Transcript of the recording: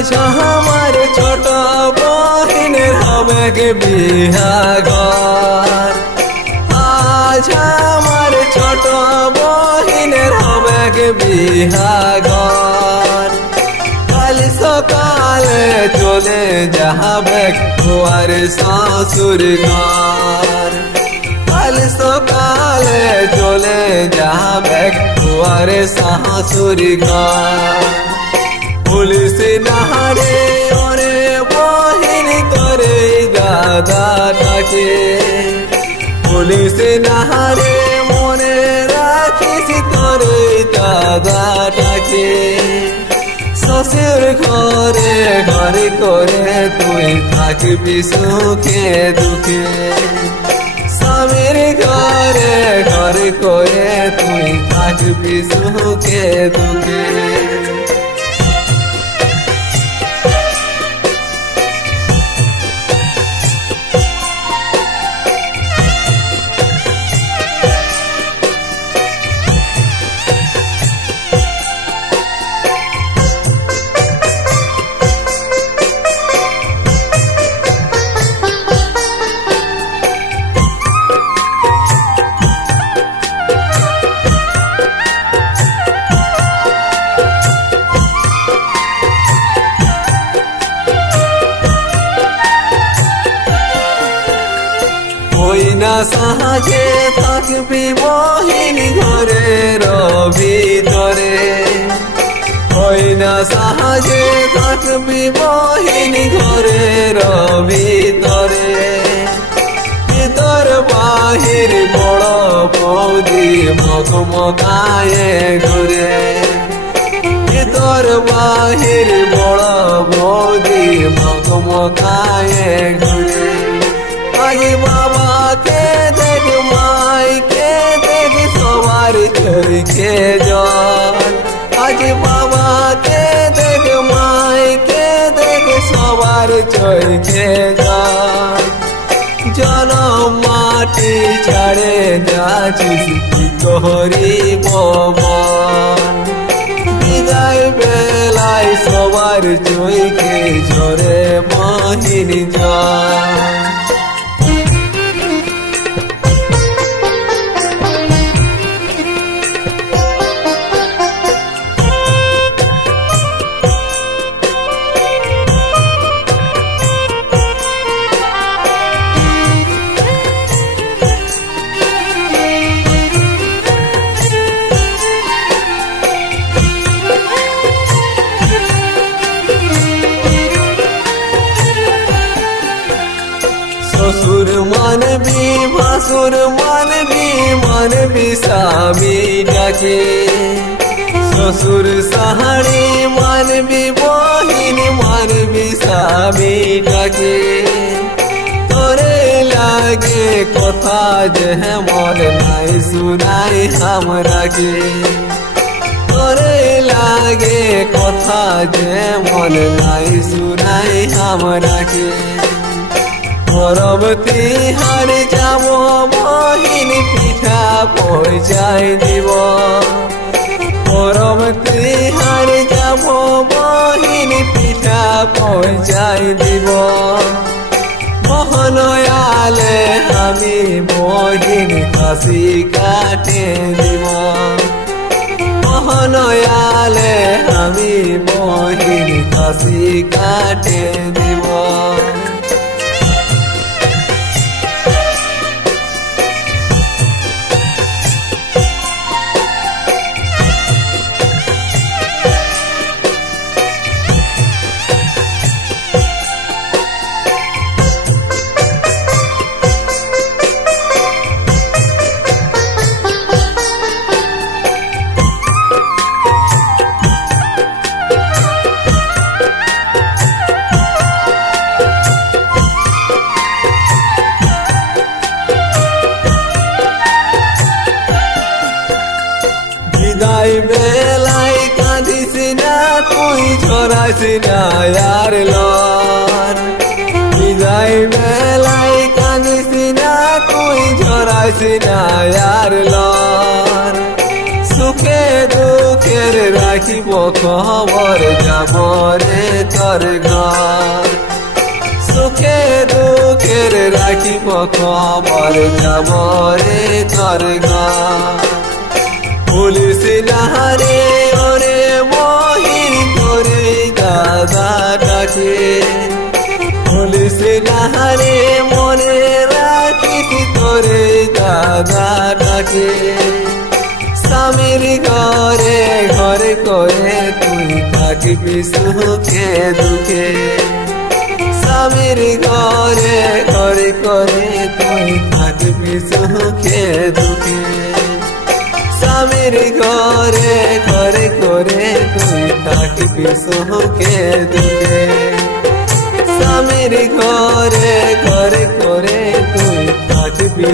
আজ আমার ছোট বহিনের হবে বিহাঘর আজ আমার ছোট বহিনের হবে বিহাঘর কাল সকালে চলে যাবে তোমার শ্বশুর ঘর কাল সকালে চলে যাবে তোমার শ্বশুর ঘর পুলিশ নাহারে ওরে বহিন করে দাদাটাকে পুলিশ নাহারে মনে রাখিস তোরে দাদাটাকে শ্বশুর ঘরে ঘরে করে তুই থাকবি সুখে দুঃখে স্বামীর ঘরে ঘরে করে তুই থাকবি সুখে দুঃখে না সাহায্যে থাকবি বহিন ঘরের ভিতরে ওই না সাহায্যে থাকবি বহিন ঘরের ভিতরে ভিতর বাহির বড় বৌদি মকমকায়ে ঘুরে ভিতর বাহির বড় বৌদি মকমকায়ে ঘুরে আজ বাবাকে দেখ মাইকে দেখ সবার চোখে জল আজ বাবাকে দেখ মাইকে দেখ সবার চোখে জল জনম মাটি ছাড়ে যাচ্ছিস কি করিব বিদায় বেলায় সবার চোখে ঝরে মহিন জল শ্বশুর মানবি ভাসুর মানবি স্বামী ডাকে শ্বশুর সাহারি মানবি বহিন মানবি স্বামী ডাকে তোরে লাগে কথা যে মন নাই শুনাই আমরাকে তোরে লাগে কথা যে মন নাই শুনাই আমরাকে পরবর্তী হার যাব বহিন পিঠা পৌঁছাই দিব পরবর্তী হার যাব বহিন পিঠা পৌঁছাই দিব মহনয়ালে আমি বহিন হাসি কাটে দিব মহনয়ালে আমি বহিন হাসি কাটে দিব বিদায় বেলাই কাঁদিস না তুই ঝরাইস না আর লর বিদায় বেলাই কাঁদিস না তুই ঝরাইস না আর লর সুখে দুঃখের রাখি রাখিব খবর যাব রে তোর ঘর সুখে দুঃখের রাখিব খবর যাব রে তোর ঘর পুলিশ নাহারে ওরে মহির করে দাদা ডাকে পুলিশ নাহারে মনে রাখিস তোরে দাদা ডাকে স্বামীর ঘরে ঘরে করে তুই থাকিবি সুখে দুঃখে স্বামীর ঘরে ঘরে করে তুই থাকিবি সুখে দুঃখে স্বামীর ঘরে ঘরে করে তুই থাকিবি সুখে দুঃখে স্বামীর ঘরে ঘরে করে তুই থাকিবি